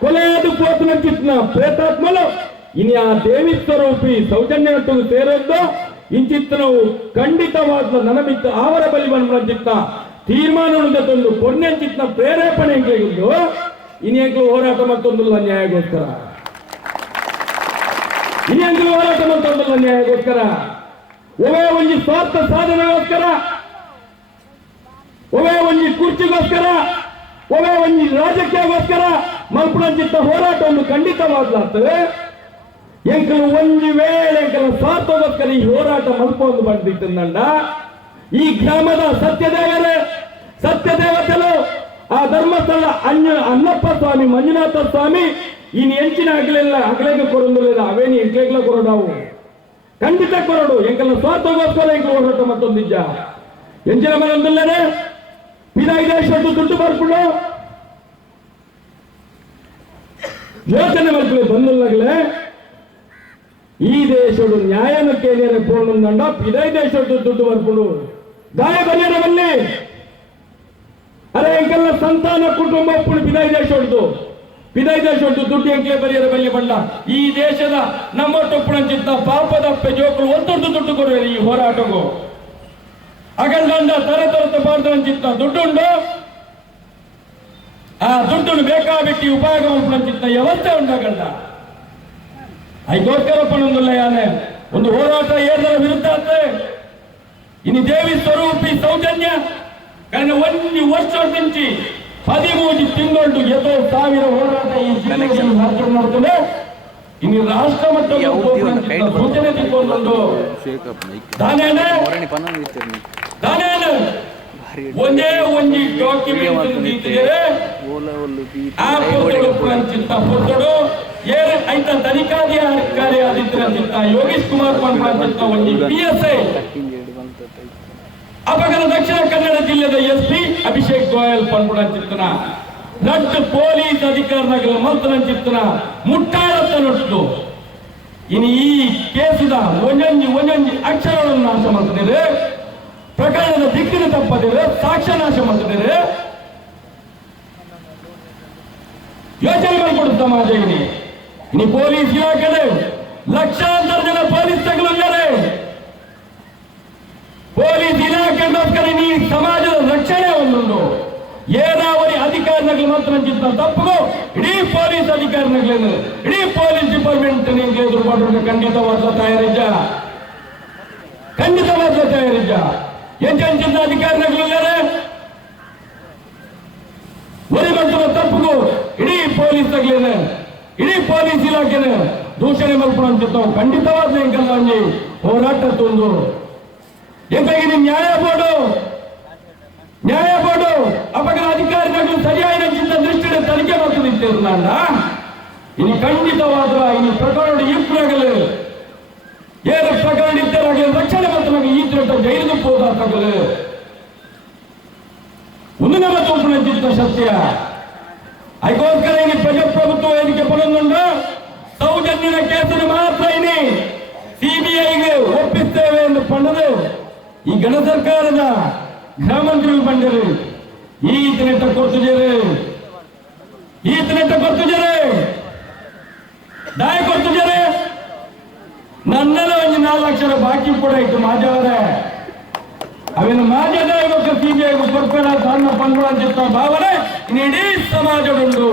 ಕೊಲೆಯಾದ ಪೋತನಂಚಿತ್ತನ ಪ್ರೇತಾತ್ಮಲು ಇನ್ನು ಆ ದೇವಿ ಸ್ವರೂಪಿ ಸೌಜನ್ಯ ಸೇರೋದು ಇಂಚಿತ್ತನವು ಖಂಡಿತವಾದ ನನಮಿತ್ತ ಆವರ ಬಲಿ ಬಂದ್ಬಿಡಂಚಿತ್ತ ತೀರ್ಮಾನ ತಂದು ಕೊನೆಂಚಿತ್ನ ಪ್ರೇರೇಪಣೆ ಹೆಂಗೆ ಇನ್ನೆಂಕ್ಲು ಹೋರಾಟ ಮತ್ತೊಂದಿಲ್ಲ ನ್ಯಾಯಗೋಸ್ಕರ ಇನ್ನೆಂಕ್ಲು ಹೋರಾಟ ಮಾಡ್ತಾ ನ್ಯಾಯಕ್ಕೋಸ್ಕರ? ಒವೇ ಒಂದು ಸ್ವಾರ್ಥ ಸಾಧನೆಗೋಸ್ಕರ? ಒವೇ ಒಂದು ಕುರ್ಚಿಗೋಸ್ಕರ? ಒವೇ ಒಂದು ರಾಜಕೀಯಗೋಸ್ಕರ? ಮಲ್ಪುಣಂಚಿತ್ತ ಹೋರಾಟವನ್ನು ಖಂಡಿತವಾಗ್ಲಾಗ್ತದೆ. ಎಂಕಲು ಒಂದು ವೇಳೆ ಎಂಕಲ ಸ್ವಾರ್ಥಗೋಸ್ಕರ ಈ ಹೋರಾಟ ಮಲ್ಪೊಂದು ಬಂದಿತ್ತಂದಂಡ ಈ ಗ್ರಾಮದ ಸತ್ಯದೇವರೇ ಸತ್ಯದೇವತೆಲು ಆ ಧರ್ಮಸ್ಥಳ ಅಣ್ಣ ಅನ್ನಪ್ಪ ಸ್ವಾಮಿ, ಮಂಜುನಾಥ ಸ್ವಾಮಿ ಇನ್ ಎಂಚಿನ ಹಗಲೆಲ್ಲ ಹಗಲೆಗೆ ಕೊಡೋದಿಲ್ಲ ಅವೇನಿ ಎಂಕ್ಲೆಗ್ಲ ಕೊರಡಾವು ಖಂಡಿತ ಕೊರಡು ಎಂಕಲ ಸ್ವಾರ್ಥಗೋಸ್ಕರ ಎಂಕ ಹೋರಾಟ ಮತ್ತೊಂದಿಜ್ಜ ಎಂಚಿನ ಮನೊಂದಿಲ್ಲರೆ ಪಿದಾಯಿದೇಶ್ವರದ್ದು ದುಡ್ಡು ಬರ್ಕೊಂಡು ಯೋಚನೆ ಮಾಡ್ಕೊಳ್ಳಿ, ಬಂದಿಲ್ಲಗಲೇ. ಈ ದೇಶಡು ನ್ಯಾಯನಕ್ಕೆ ನೇರ ಪೂರ್ಣಂದಂಡ ಇದೇ ದೇಶದ್ದು ದುಡ್ಡು ಬರ್ಕೊಂಡು ಗಾಯ ಬರೆಯರ ಬಲ್ಲಿ ಅರೆ ಎಂಕೆಲ್ಲ ಸಂತಾನ ಕುಟುಂಬ ಪುಣ್ ವಿದಾಯ ದೇಶದ್ದು ದೇಶದ್ದು ದುಡ್ಡು ಎಂಕೆ ಬರೆಯರ ಬಲ್ಲಿ ಬಲ್ಲ ಈ ದೇಶದ ನಮ್ಮ ಟೊಪ್ಪಣಂಚಿತ್ತ ಪಾಪದ ಜೋಕುಲು ಒಂದೊಂದು ದುಡ್ಡು ಕೊಡುವ ಈ ಹೋರಾಟಗೂ ಅಗಲ್ದಂಡ ತರ ತರತ ಪಾರ್ದಂಚಿತ್ತ ದುಡ್ಡುಂಡು. ಆ ದುಡ್ಡು ಬೇಕಾಬಿಟ್ಟಿ ಉಪಯೋಗ ಮಾಡ್ಕೊಂಚಿತ್ತ ವ್ಯವಸ್ಥೆ ಐ ಅದಕ್ಕೋಸ್ಕರ ಪಣೊಂದಿಲ್ಲ ಯಾನೆ, ಒಂದು ಹೋರಾಟ ಏರ್ದರ ವಿರುದ್ಧ ಆಗ್ತದೆ ಇನ್ನು ದೇವಿ ಸ್ವರೂಪಿ ಸೌಜನ್ಯ ಕಾರಣ ಒಂದು ವರ್ಷ నుంచి ಹದಿಮೂರು ತಿಂಗಳು ಎಷ್ಟೋ ಸಾವಿರ ಹೋರಾಟ ಈ ಜಿಲ್ಲೆಯಲ್ಲಿ ಮಾತ್ರ ಮಾಡ್ತಾರೆ ಇನ್ನು ರಾಷ್ಟ್ರ ಮಟ್ಟದ ಸೂಚನೆ ತಿಳ್ಕೊಂಡು ದಾನೇನೆ ಮೊರಣಿ ಪನ್ನ ಇರ್ತೀರಿ ದಾನೇನೆ ಒಂದೇ ಒಂಜಿ ಡಾಕ್ಯುಮೆಂಟ್ ಆ ಪುತ್ತಳು ಏನು ಐತ ತನಿಖಾಧಿಕಾರಿ ಆದಿತ್ಯರಂಚಿತ್ತ ಯೋಗೇಶ್ ಕುಮಾರ್ ಪಂಚಾಂಚಿತ್ತ ಒಂದು P S I ಅಪಗನ Dakshina Kannada ಜಿಲ್ಲೆದ ಎಸ್ ಪಿ ಅಭಿಷೇಕ್ ಗೋಯಲ್ ಚಿತ್ರನ. ಭ್ರಷ್ಟ ಪೊಲೀಸ್ ಅಧಿಕಾರಿಗಳ ಮಂತ್ರಂಚಿತ್ತನ ಮುಟ್ಟಾಳತ್ತ ನಟ್ಟು ಇನ್ನು ಈ ಕೇಸದ ಒಂಜೊಂಜಿ ಒಂದೊಂದು ಅಕ್ಷರಗಳನ್ನು ನಾಶ ಮಾಡ್ತಿದ್ದಾರೆ ಪ್ರಕರಣದ ದಿಕ್ಕಿನ ತಪ್ಪದಿದೆ ಸಾಕ್ಷ್ಯ ನಾಶ ಮಾಡ್ತಿದ್ದಾರೆ ಯೋಚನೆ ಮಾಡಿಕೊಡುತ್ತ ಸಮಾಜ ಇಲ್ಲಿ ಇನ್ನು ಪೊಲೀಸ್ ಇಲಾಖೆ ಲಕ್ಷಾಂತರ ಜನ ಪೊಲೀಸ್ ತಗೊಳ್ಳರೆ ಪೊಲೀಸ್ ಇಲಾಖೆಗೋಸ್ಕರ ಈ ಸಮಾಜದ ರಕ್ಷಣೆ ಒಂದೊಂದು. ಏನಾವರಿ ಅಧಿಕಾರಿಗಳು ಮಾತ್ರ ತಪ್ಪು ಇಡೀ ಪೊಲೀಸ್ ಅಧಿಕಾರಿಗಳೇನು ಇಡೀ ಪೊಲೀಸ್ ಡಿಪಾರ್ಟ್ಮೆಂಟ್ ನಿಮ್ಗೆ ಎದುರು ಮಾಡೋದು ಖಂಡಿತವಾದ ತಯಾರಿಜ್ಜ ಖಂಡಿತವಾದ ತಯಾರಿಜ್ಜ ಎಂಚೆಂಚಿನ ಅಧಿಕಾರಿಗಳಿದ್ದಾರೆ ಒರಿಗಂತನ ತಪ್ಪು ಇಡೀ ಪೊಲೀಸ್ ತಗ್ಲೇನೆ ಇಡೀ ಪೊಲೀಸ್ ಇಲಾಖೆನೆ ದೂಷಣೆ ಅಂತ ಖಂಡಿತವಾದ ಹೋರಾಟ ತಂದು. ಎಂತಾಗಿ న్యాయ ಬೋರ್ಡು. ನ್ಯಾಯ ಬೋರ್ಡು ಅಪಗನ ಅಧಿಕಾರಿಗಳು ಸರಿಯಾದ ಚಿಂತ ದೃಷ್ಟಿಯ ತನಿಖೆ ಮಾಡ್ತಿದ್ದೇವೆ ನಾನು ಇನ್ನು ಖಂಡಿತವಾದ ಇನ್ನು ಪ್ರಕರಣ ಇಬ್ಬರಾಗಲು ಏನು ಪ್ರಕರಣ ಇದ್ದರಾಗಲಿ ರಕ್ಷಣೆ ಮತ್ತು ನಮಗೆ. ಈ ತಿರುಟ ಜೈಲಿಗೆ ಹೋದಾಗಲು ಮುಂದಿನ ಮತ್ತು ಚಿತ್ತ ಸತ್ಯ. ಅದಕ್ಕೋಸ್ಕರ ಇಲ್ಲಿ ಪ್ರಜಾಪ್ರಭುತ್ವ ವೇದಿಕೆ ಪಡೆದುಕೊಂಡು ಸೌಜನ್ಯನ ಕೇಸನ್ನು ಮಾತ್ರ ಇನಿ. ಸಿಬಿಐಗೆ ಒಪ್ಪಿಸ್ತೇವೆ ಎಂದು ಪಂಡದು ಈ ಗಣ ಸರ್ಕಾರದ ಗೃಹಮಂತ್ರಿಗಳು ಬಂದರು ಈತನೆಟ್ಟ ಕೊಡ್ತಿದ್ದಾರೆ ಈತನೆಟ್ಟ ಕೊಡ್ತಿದ್ದಾರೆ ದಾಯ ಕೊಡ್ತಿದ್ದಾರೆ ನನ್ನೆಲ್ಲ ಒಂದು ನಾಲ್ಕು ಲಕ್ಷ ಬಾಕಿ ಕೂಡ ಇತ್ತು ಮಾಜವರೇ ಅವೇನು ಮಾಜದಾಯಕ ಸಿಬಿಐ ಕೊಡ್ಬೇಡ ಸಣ್ಣ ಪಂಗಳ ಅಂತ ಭಾವನೆ ಇಡೀ ಸಮಾಜ ಸಮಾಜದುಂಡು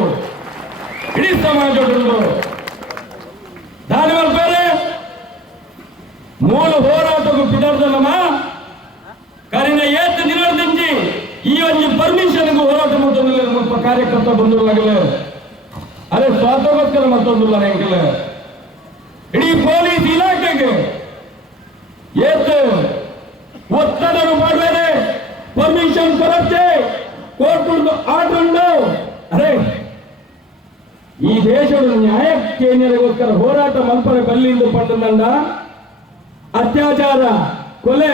ಇಡೀ ಸಮಾಜದುಂಡು ದಾನಿ ಮೇಲೆ ಮೂಲ ಹೋರಾಟಕ್ಕೂ ಪಿದರ್ದಲ್ಲಮ್ಮ ಕರಿನ ಏತು ದಿನದಿಂಚಿ ಈ ಒಂದು ಪರ್ಮಿಷನ್ಗೂ ಹೋರಾಟ ಮತ್ತೊಂದಿಲ್ಲ ನಮ್ಮ ಕಾರ್ಯಕರ್ತ ಬಂದಿರುವಾಗಲೇ ಅದೇ ಸ್ವಾತಂತ್ರ್ಯ ಮತ್ತೊಂದಿಲ್ಲ ಹೆಂಗಲೇ ಇಡೀ ಪೊಲೀಸ್ ಇಲಾಖೆಗೆ ಏತು ಒತ್ತಡ ಮಾಡಬೇಡಿ. ಪರ್ಮಿಷನ್ ಕೊರತೆ ಕೋರ್ಟ್ ಆರ್ಡರ್ ಉಂಟು. ಅರೆ, ಈ ದೇಶದ ನ್ಯಾಯಕ್ಕೆಗೋಸ್ಕರ ಹೋರಾಟ ಮಲ್ಪನೆ ಬಲ್ಲಿಂದು ಪಟ್ಟದಂಡ ಅತ್ಯಾಚಾರ, ಕೊಲೆ.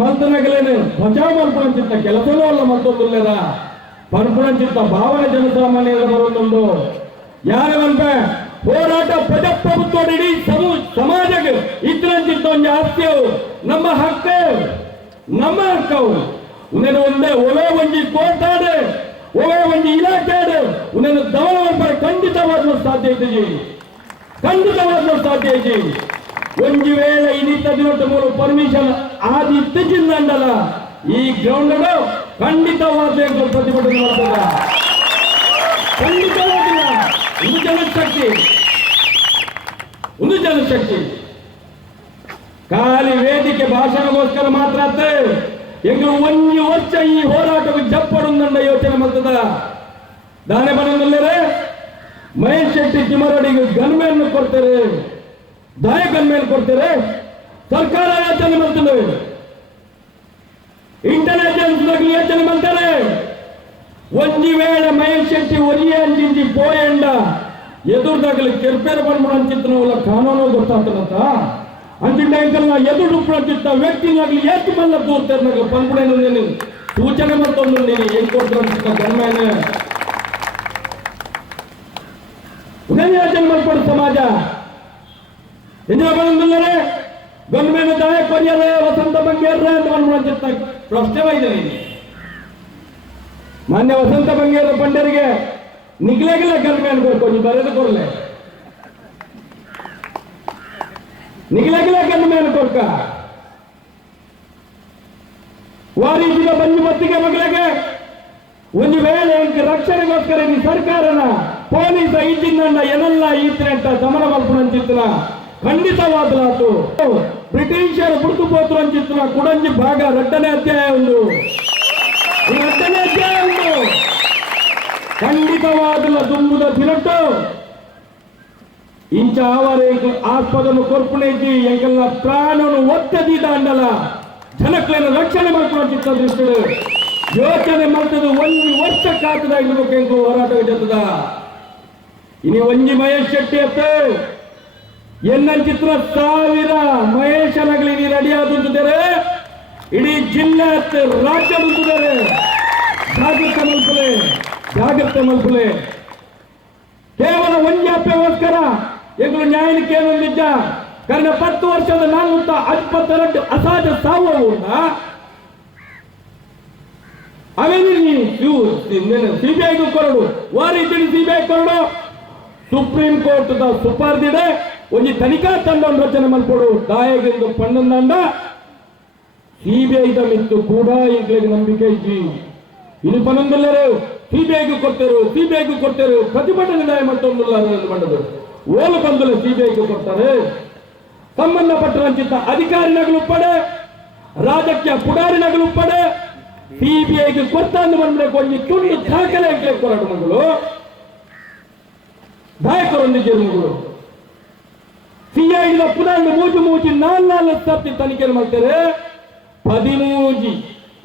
ಮಂತನಗಳೇನು ಧ್ವಜ ಮಲ್ಪಂಚಿತ್ತ ಕೆಲಸನೂ ಅಲ್ಲ ಮತ್ತೊಂದುಲ್ಲೇದ. ಪರಪ್ರಂಚಿತ್ತ ಭಾವನೆ ಜನಸಾಮಾನ್ಯರ ಬರೋದೊಂದು ಯಾರ ನಂಬೆ ಹೋರಾಟ ಪ್ರಜಾಪ್ರಭುತ್ವ ಇಡೀ ಸಮೂ, ಸಮಾಜಕ್ಕೆ ಇದ್ರಂಚಿತ್ತ ಒಂದು ಆಸ್ತಿಯವು ನಮ್ಮ ಹಕ್ಕು. ನಮ್ಮ ಹಕ್ಕವು. ಉನೇನು ಒಂದೇ ಒಲೆ ಒಂಜಿ ಕೋರ್ಟಾಡು ಒಲೆ ಒಂಜಿ ಇಲಾಖೆ ಉನೇನು ಮಲ್ಪರೆ ಖಂಡಿತವಾದ ಸಾಧ್ಯತೆ ಖಂಡಿತವಾದ ಸಾಧ್ಯತೆ ಒಂಜಿ ವೇಳೆ ಇನ್ನಿತ್ತ ಮೂರು ಪರ್ಮಿಷನ್ ಆದಿ ಇತ್ತಿದ್ದಂಡಲ್ಲ ಈ ಗ್ರೌಂಡ್ ಖಂಡಿತವಾದ ಪ್ರತಿಭಟನೆ ಮಾಡ್ತದ ಖಂಡಿತವಾಗಿಲ್ಲ ಒಂದು ಜನಶಕ್ತಿ ಒಂದು ಜನಶಕ್ತಿ. ಖಾಲಿ ವೇದಿಕೆ ಭಾಷಣಗೋಸ್ಕರ ಮಾತ್ರ ಎಂಗ್ಳು ಒಂದು ವರ್ಷ ಈ ಹೋರಾಟಕ್ಕೆ ಜಪ್ಪಡುಂದಂಡ ಯೋಚನೆ ಮಾಡ್ತದ. ದಾನೆ ಬನಂದಲ್ಲೇ ಮಹೇಶ್ ಶೆಟ್ಟಿ ಕಿಮರಡಿಗೆ ಗನ್ಮೆಯನ್ನು ಕೊಡ್ತಾರೆ ದಾಯ ಮೇಲೆ ಕೊಡ್ತೀರಿ? ಸರ್ಕಾರ ಯೋಚನೆ ಮಾಡ್ತದೆ. ಇಂಟೆಲಿಜೆನ್ಸ್ ಯೋಚನೆ ಮಾಡ್ತಾರೆ. ಒಂದು ವೇಳೆ ಮಹೇಶ್ ಶೆಟ್ಟಿ ಒರಿಯೇ ಅಂಜಿಂಜಿ ಪೋಯಂಡ ಎದುರ್ದಾಗಲಿ ಕೆರ್ಪೇರ ಬಂದ್ಬಿಡ ಅಂಚಿತ್ತನವಲ್ಲ ಕಾನೂನು ಗೊತ್ತಾಗ್ತದಂತ ಅಂಚಿಂದ ನಾ ಎದುರು ಡುಪ್ಪಿತ್ತ ವ್ಯಕ್ತಿನಾಗ್ಲಿ ಎಷ್ಟು ಮಲ್ಲ ತೋರ್ತಾರೆ ಬಂದ್ಬಿಡೇನು ನೀನು ಸೂಚನೆ ಮತ್ತೊಂದು ನೀನು ಏನ್ ಕೊಡ್ತಾರ ಅಂಚಿತ್ತ ಗನ್ಮೇನೆ ಉದಯ ಯೋಚನೆ ಮಾಡ್ಕೊಡು ಸಮಾಜ. ಎಂದಿನ ಬಂದ್ರೆ ಗಂಡ ಮೇಲೆ ದಾಯ ಪರಿಯಲ್ಲ ವಸಂತ ಬಂಗೇರ್ರೆ ಅಂತ ಬಂದ್ಬಿಡ ಪ್ರಶ್ನೆ ಇದೆ ನೀನು ಮಾನ್ಯ ವಸಂತ ಬಂಗೇರ ಪಂಡರಿಗೆ ನಿಗ್ಲೆಗಿಲ್ಲ ಮೇಲೆ ಅನ್ಬೇಕು ನೀವು ಬರೆದು ಕೊಡ್ಲೆ. ನಿಗ್ಲೆಗಿಲ್ಲ ಕೊಡ್ಕ. ವಾರಿ ವಾರೀಜಿನ ಬಂದು ಮತ್ತಿಗೆ ಮಗಳಿಗೆ ಒಂದು ವೇಳೆ ರಕ್ಷಣೆಗೋಸ್ಕರ ಈ ಸರ್ಕಾರನ ಪೊಲೀಸ್ ಐಜಿನ್ನ ಎಲ್ಲ ಈತ್ರೆ ಅಂತ ಗಮನ ಮಲ್ಪುಣಂಚಿತ್ತನ ಖಂಡಿತವಾದಲಾತು ಬ್ರಿಟಿಷರು ಬುಡ್ತು ಪೋತ್ರ ಚಿತ್ರ ಕುಡಂಜಿ ಭಾಗ ಎರಡನೇ ಅಧ್ಯಾಯ ಒಂದು. ಎರಡನೇ ಅಧ್ಯಾಯ ಒಂದು. ಖಂಡಿತವಾದಲ ದುಂಬುದ ತಿರಟ್ಟು ಇಂಚ ಆವರೆ ಆಸ್ಪದನು ಕೊರ್ಪುಣೆಜಿ ಎಂಕಲ್ನ ಪ್ರಾಣನು ಒತ್ತದಿದ ಅಂಡಲ ಜನಕ್ಕೆ ರಕ್ಷಣೆ ಮಾಡ್ಕೊಂಡು ಚಿತ್ರ ದೃಷ್ಟಿ ಯೋಚನೆ ಮಾಡ್ತದ, ಒಂದು ವರ್ಷ ಕಾತದ ಇರ್ಬೇಕು ಎಂಕು ಹೋರಾಟ ಇನ್ನು ಇನಿ ಒಂಜಿ ಮಹೇಶ್ ಶೆಟ್ಟಿ ಅತ್ತ ಎನ್ನ ಚಿತ್ರ ಸಾವಿರ ಮಹೇಶನಗಳಿ ನೀ ರೆಡಿ ಆದಂತಿದ್ದಾರೆ ಇಡೀ ಜಿಲ್ಲೆ ರಾಜ್ಯ ಬಂದಿದ್ದಾರೆ. ಜಾಗೃತ ಮಲ್ಪಲೆ ಜಾಗೃತ ಮಲ್ಪಲೆ. ಕೇವಲ ಒಂಜಾಪ್ಯಗೋಸ್ಕರ ಎಗಳು ನ್ಯಾಯಕ್ಕೆ ಏನೊಂದಿದ್ದ ಕಾರಣ ಪತ್ತು ವರ್ಷದ ನಾಲ್ವತ್ತ ಅಪ್ಪತ್ತೆರಡು ಅಸಹಜ ಸಾವು ಅವೇನಿ ಸಿಬಿಐಗೂ ಕೊರಡು. ವಾರಿ ಇದ್ದೀನಿ ಸಿಬಿಐ ಕೊರಡು. ಸುಪ್ರೀಂ ಕೋರ್ಟ್ ದ ಒಂಜಿ ತನಿಖಾ ತಂಡ ರಚನೆ ಮಾಡಿಕೊಡು. ದಾಯಗೆಂದು ಪಣ್ಣಂದಂಡ ಸಿಬಿಐ ದ ಮಿತ್ತು ಕೂಡ ಈಗಲೇ ನಂಬಿಕೆ ಇಜ್ಜಿ ಇನ್ನು ಪನ್ನೊಂದಲ್ಲರು ಸಿಬಿಐಗೂ ಕೊಡ್ತೇರು ಸಿಬಿಐಗೂ ಕೊಡ್ತೇರು. ಪ್ರತಿಭಟನೆ ನ್ಯಾಯ ಮತ್ತೊಂದಿಲ್ಲ ಮಾಡೋದು ಓಲು ಬಂದಲು ಸಿಬಿಐಗೂ ಕೊಡ್ತಾರೆ. ಅಧಿಕಾರಿ ಅಧಿಕಾರಿನಗಳು ಪಡೆ ರಾಜಕೀಯ ಪುಡಾರಿನಗಳು ಪಡೆ ಸಿಬಿಐಗೆ ಕೊಡ್ತಾಂದು ಬಂದ್ರೆ ಕೊಂಚ ತುಣಿ ದಾಖಲೆ ಹೋರಾಟ ಮಗಳು ನಾಯಕರೊಂದಿಗೆ ಮಗಳು. ಸಿಐಡಿದ ಪುನಃ ಮೂಜಿ ಮೂಜಿ ನಾಲ್ ನಾಲ್ಕು ಸರ್ತಿ ತನಿಖೆ ಮಾಡ್ತಾರೆ. ಪದಿಮೂಜಿ,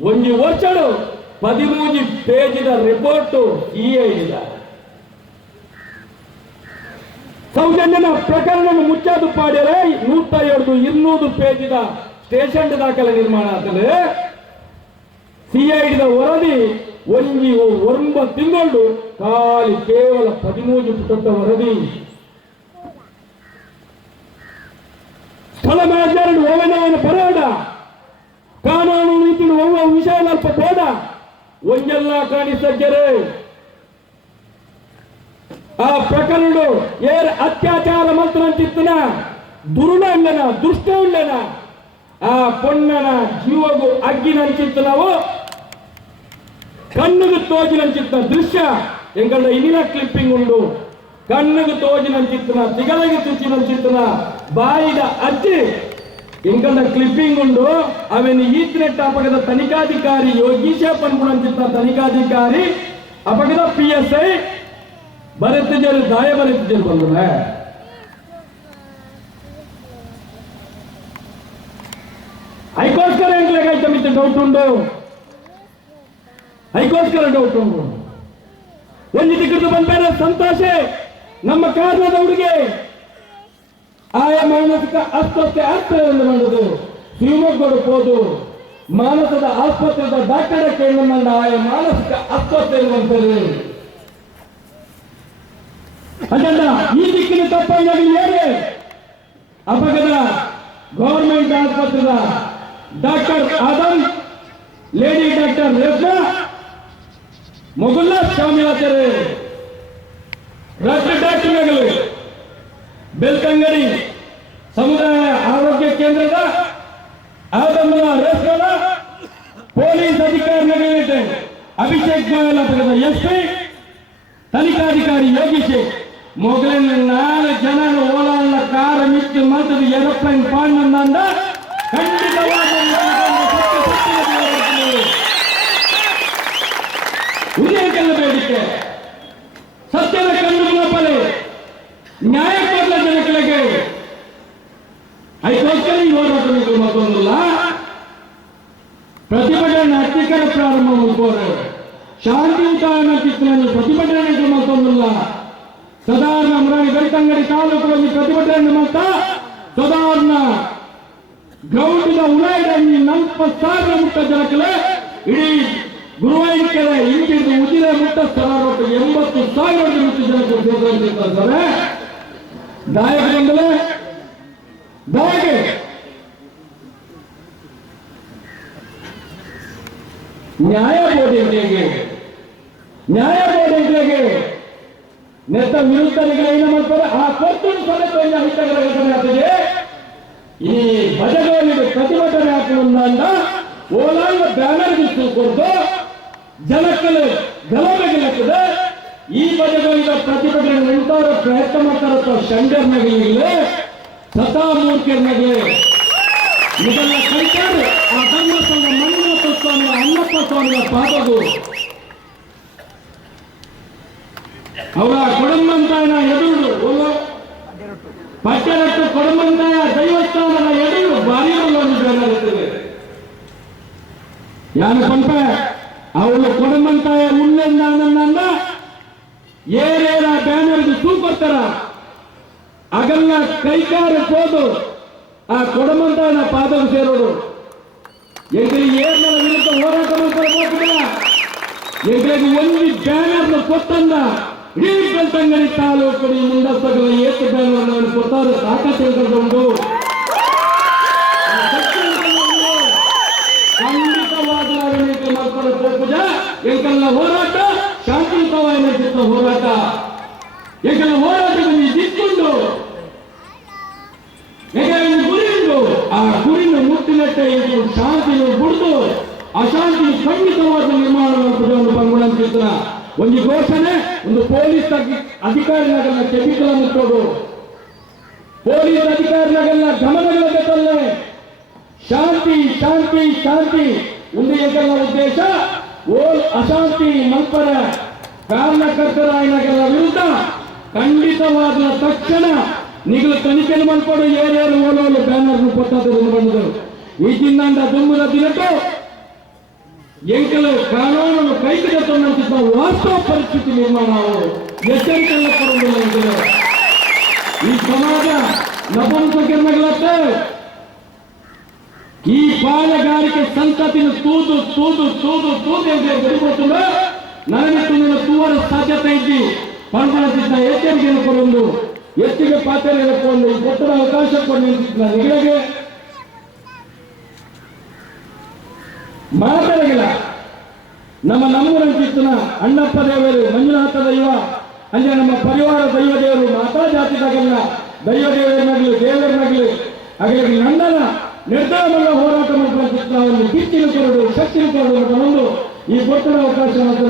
ಒಂಜಿ ವರ್ಷಡು ಪದಿಮೂಜಿ ಪೇಜಿದ ರಿಪೋರ್ಟ್ ಸಿಐಡಿದ ಸೌಜನ್ಯನ ಪ್ರಕರಣ ಮುಚ್ಚಾದು ಪಾಡ್ಯರೆ ನೂತ ಎರಡು ಇನ್ನೂರು ಪೇಜಿದ ಸ್ಟೇಷನ್ ದಾಖಲೆ ನಿರ್ಮಾಣ ಆಗ್ತದೆ. ಸಿಐಡಿದ ವರದಿ ಒಂಜಿ ಒಂಬ ತಿಂಗಳು ಖಾಲಿ ಕೇವಲ ಪದಿಮೂರು ಪುಟದ ವರದಿ. ಸ್ಥಳ ಮಾಜಾರಡು ಓವನವನ ಪರಾಡ ಕಾನೂನು ನೀತಿ ಒವ್ವ ವಿಷಯ ಅಲ್ಪ ಬೇಡ ಒಂಜೆಲ್ಲ ಕಾಣಿಸಜ್ಜರೆ ಆ ಪ್ರಕರಣ ಏರ್ ಅತ್ಯಾಚಾರ ಮಂತ್ರಂತಿತ್ತನ ದುರುಳಂಡನ ದುಷ್ಟ ಉಂಡನ ಆ ಪೊಣ್ಣನ ಜೀವಗು ಅಗ್ಗಿನಂಚಿತ್ತು ನಾವು ಕಣ್ಣಿಗೆ ತೋಜಿನಂಚಿತ್ತ ದೃಶ್ಯ ಎಂಗಳ ಇನಿನ ಕ್ಲಿಪ್ಪಿಂಗ್ ಉಂಡು ಕಣ್ಣಿಗೆ ತೋಜಿನಂಚಿತ್ತನ ತಿಗಲಗೆ ತುಚಿನಂಚಿತ್ತನ ಬಾಯಿದ ಅಜ್ಜಿ ಇಂಕಲ್ದ ಕ್ಲಿಪ್ಪಿಂಗ್ ಉಂಡು, ಅವೆನ್ ಈತ್ನೆಟ್ ಅಪಗದ ತನಿಖಾಧಿಕಾರಿ ಯೋಗೀಶ ಪನ್ಪುಣಂಚಿತ್ತ ತನಿಖಾಧಿಕಾರಿ ಅಪಗದ ಪಿ ಎಸ್ ಐ ಬರೆತಿದ್ದರು, ದಾಯ ಬರೆತಿದ್ದರು ಬಂದ್ರೆ ಹೈಕೋಸ್ಕರ ಎಂಕ್ಲೆಗಾಯ್ತು ಮಿತ್ತ ಡೌಟ್ ಉಂಡು? ಹೈಕೋಸ್ಕರ ಡೌಟ್ ಉಂಡು? ಒಂದು ದಿಕ್ಕದ್ದು ಬಂದ ಸಂತೋಷ, ನಮ್ಮ ಕಾರಣದ ಹುಡುಗಿ. ಆಯಾ ಮಾನಸಿಕ ಅಸ್ವಸ್ಥೆ ಆಗ್ತದೆ ಮಾಡುದು ಶಿವಮೊಗ್ಗರು ಹೋದು, ಮಾನಸದ ಆಸ್ಪತ್ರೆದ ಡಾಕ್ಟರ್ ಮಾಡ ಆಯಾ ಮಾನಸಿಕ ಅಸ್ವಸ್ಥೆ ಎನ್ನುವಂಥದ್ದು. ಅದನ್ನ ಈ ದಿಕ್ಕಿನ ತಪ್ಪ ಹೇಳಿ. ಅಪಘಾತ ಗವರ್ಮೆಂಟ್ ಆಸ್ಪತ್ರೆದ ಡಾಕ್ಟರ್ ಆದಮ್, ಲೇಡಿ ಡಾಕ್ಟರ್ ರೇಷ್ಮಾ ಮೊಗುಲ್ಲ ಸ್ವಾಮಿಯಾಚಾರ್ಯ ರಾಷ್ಟ್ರ ಡಾಕ್ಟರ್ಗಳು. ಬೆಳ್ತಂಗಡಿ ಸಮುದಾಯ ಆರೋಗ್ಯ ಕೇಂದ್ರದ ಆದಮ್ನ ರೇಷ್ಮದ ಪೊಲೀಸ್ ಅಧಿಕಾರಿಗಳಿಗೆ ಅಭಿಷೇಕ್ ಗೋಯಲ್ ಪಡೆದ ಎಸ್ಪಿ ತನಿಖಾಧಿಕಾರಿ ಯೋಗಿಸಿ ಮೊಗಲಿನ ನಾಲ್ಕು ಜನ ಓಲಾಳ ಕಾರ ಮಿಕ್ಕಿ ಮತ್ತದು ಎರೋಪ್ಲೈನ್ ಪಾಂಡ್ ಖಂಡಿತವಾಗಿ ಉದಯಕಲ್ಲ ಬೇಡಿಕೆ ಸತ್ಯದ ಕಣ್ಣು ಪಲೆ ನ್ಯಾಯ ಕೊಡಲ ಜನಗಳಿಗೆ ಅದಕ್ಕೋಸ್ಕರ ಈ ಹೋರಾಟ ಮತ್ತೊಂದಿಲ್ಲ ಪ್ರತಿಭಟನೆ ಪ್ರಾರಂಭ ಮಾಡ್ಕೋರು ಶಾಂತಿಯುತమైన ಚಿತ್ರದಲ್ಲಿ ಪ್ರತಿಭಟನೆ ತಂದಿಲ್ಲ ಸಾಧಾರಣ ಮುರಾರಿ ಬೆಳ್ತಂಗಡಿ ತಾಲೂಕುಗಳಲ್ಲಿ ಪ್ರತಿಭಟನೆ ಮಾಡ್ತಾ ಸಾಧಾರಣ ಗ್ರೌಂಡಿನ ಉಳಾಯಿಡಲ್ಲಿ ನಲ್ಪ ಸಾವಿರ ಮುಟ್ಟ ಜನಕಲೆ ಇಡೀ ಗುರುವಾಯಿಕೆರೆ ಹಿಂದಿದ್ದು ಉದಿರೆ ಮುಟ್ಟ ಸ್ಥಳ ಒಟ್ಟು ಎಂಬತ್ತು ಸಾವಿರ ಮುಟ್ಟ ಜನಕ್ಕೆ ಸೇರಿದ್ದಾರೆ ದಾಯಕ ಬಂದಲೆ ನ್ಯಾಯ ನ್ಯಾಯಬೋಧಿಗಳಿಗೆ ನ್ಯಾಯ ಬೋಧೆಗೆ ನೆತ್ತ ವಿರುದ್ಧರಿಗೆ ಏನು ಮಾಡ್ತಾರೆ? ಆ ಕೊತ್ತು ಸಲಹೆಯನ್ನು ಹಿತಗಳ ಘಟನೆ ಆಗ್ತದೆ. ಈ ಭಜಗಳಲ್ಲಿ ಪ್ರತಿಭಟನೆ ಹಾಕುವಂತ ಓಲಾಂಗ ಬ್ಯಾನರ್ ಬಿಟ್ಟು ಕೊಡ್ದು ಗಲಭೆಗೆ ಗಲಭೆಗಿಲ್ಲತ್ತದೆ ಈ ಬಜೆಗಳಿಂದ ಪ್ರತಿಭಟನೆ ನಿಂತವರು ಪ್ರಯತ್ನ ಮಾಡ್ತಾರ ಸತಾಮೂರ್ತಿಯ ಸತಾಮೂರ್ತಿಯರ್ನಾಗಲಿ ಇದೆಲ್ಲ ಕೈತಾರೆ ಆ ಧರ್ಮ ಸ್ವಾಮಿಯ ಪಾದವು. ಅವರ ಕೊಡಂಬಂತಾಯನ ಎದುರು ಪಟ್ಟರಟ್ಟು ಕೊಡಂಬಂತಾಯ ದೈವಸ್ಥಾನದ ಎದುರು ಬ್ಯಾನರ್ ಇರ್ತದೆ ಯಾನು ಪಂಪ ಅವಳು ಕೊಡಂಬಂತಾಯ ಉಳ್ಳೆಂದ ಏರೇರ ಬ್ಯಾನರ್ಗೆ ತೂಕೊಡ್ತಾರ ಅಗಲ್ಲ ಕೈಕಾರ ಹೋದು ಆ ಕೊಡಮಂತಾಯನ ಪಾದವು ಸೇರೋದು. ಎಗ್ರಿಗೆ ಏರ್ಮಲ ವಿರುದ್ಧ ಹೋರಾಟ ಮಾಡ್ತಾರೆ ಹೋಗ್ಬಿಡ ಎಗ್ರಿಗೆ ಒಂದು ಬ್ಯಾನರ್ ಕೊಟ್ಟಂದ ಇಡೀ ಬೆಳ್ತಂಗಡಿ ತಾಲೂಕು ಮುಂದಸ್ತಗಳ ಏತು ಬ್ಯಾನರ್ ಕೊಟ್ಟಾರು ತಾಕತ್ತು ಹೇಳ್ಕೊಂಡು ಖಂಡಿತವಾದ ಆಡಳಿತ ಮಾಡ್ತಾರೆ ಪೂಜ ಎಂಕಲ್ಲ ಹೋರಾಟ ಶಾಂತಿಯುತವಾಗಿ ನಡೆಸಿದ ಹೋರಾಟ ಎಂಕಲ್ಲ ಹೋರಾಟದಲ್ಲಿ ಅಶಾಂತಿ ಖಂಡಿತವಾದ ನಿರ್ಮಾಣ ಮಾಡುವುದನ್ನು ಪಂಗುಳಂತಿದ್ದ ಒಂದು ಘೋಷಣೆ, ಒಂದು ಪೊಲೀಸ್ ಅಧಿ- ಅಧಿಕಾರಿನಾಗಲ್ಲ ಕೆಮಿಕಲ್ ಮುಟ್ಟೋದು ಪೊಲೀಸ್ ಅಧಿಕಾರಿನಾಗಲ್ಲ ಗಮನಗಳ ತಲ್ಲೆ. ಶಾಂತಿ ಶಾಂತಿ ಶಾಂತಿ. ಒಂದು ಉದ್ದೇಶ, ಓಲ್ ಅಶಾಂತಿ, ಮಲ್ಪರ. ಕಾರಣಕರ್ತರ ವಿರುದ್ಧ ಖಂಡಿತವಾದ ತಕ್ಷಣ ನಿಗಲು ತನಿಖೆ ಮಾಡಿಕೊಂಡು ಏರ್ಯಾರು ಓಲೋಲು ಬ್ಯಾನರ್ ಕೊಟ್ಟದ್ದು ಬಂದರು. ಈ ದಿನ ದುಮ್ಮದ ದಿನಟ್ಟು ಎಂಕಲು ಕಾನೂನು ಕೈಗೆ ತಂದಂತಿದ್ದ ವಾಸ್ತವ ಪರಿಸ್ಥಿತಿ ನಿರ್ಮಾಣ ಅವರು ಎಚ್ಚರಿಕೆಲ್ಲ ಕೊಡುವುದಿಲ್ಲ ಎಂಕಲು. ಈ ಸಮಾಜ ನಪುಂಸಕರ್ಮಗಳತ್ತೆ ಈ ಪಾಲಗಾರಿಕೆ ಸಂತತಿನ ತೂದು ತೂದು ತೂದು ತೂದು ಅಂತ ಗಡಿಬಿಡ್ತದೆ ನನಗೆ ತುಂಬಿನ ತೂವರ ಸಾಧ್ಯತೆ ಇದ್ದಿ ಪಂಪಣಸಿದ್ದ ಎಚ್ಚರಿಕೆಯನ್ನು ಕೊಡೊಂದು ಹೆಚ್ಚಿಗೆ ಪಾತ್ರ ಒಂದು ಈ ಕೊಟ್ಟರ ಅವಕಾಶ ಕೊಡಿ ನಿಂತಿದ್ದ ನಿಗಳಿಗೆ ಮಾತಾಡಗಿಲ್ಲ. ನಮ್ಮ ನಮ್ಮೂರ ಅಣ್ಣಪ್ಪ ದೇವರು, ಮಂಜುನಾಥ ದೈವ, ಅಂದ್ರೆ ನಮ್ಮ ಪರಿವಾರ ದೈವ ದೇವರು, ಮಾತಾ ಜಾತಿದಾಗಲ್ಲ ದೈವ ದೇವರನ್ನಾಗಲಿ ದೇವರನ್ನಾಗಲಿ ಹಾಗಾಗಿ ನಂದನ ನಿರ್ಧಾರವನ್ನು ಹೋರಾಟ ಮಾಡುವ ಒಂದು ಕಿಚ್ಚಿನ ಕೊರಡು, ಶಕ್ತಿನ ಕೊರಡು ಒಂದು ಈ ಗೊತ್ತಿನ ಅವಕಾಶ ಮಾತ್ರ.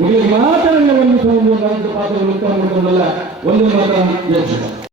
ನಿಮಗೆ ಮಾತನಾಡಿ ಒಂದು ಪಾತ್ರ ಉತ್ತರ ಮಾಡಿಕೊಂಡಲ್ಲ. ಒಂದು ಮಾತ್ರ ಯೋಚಿಸ.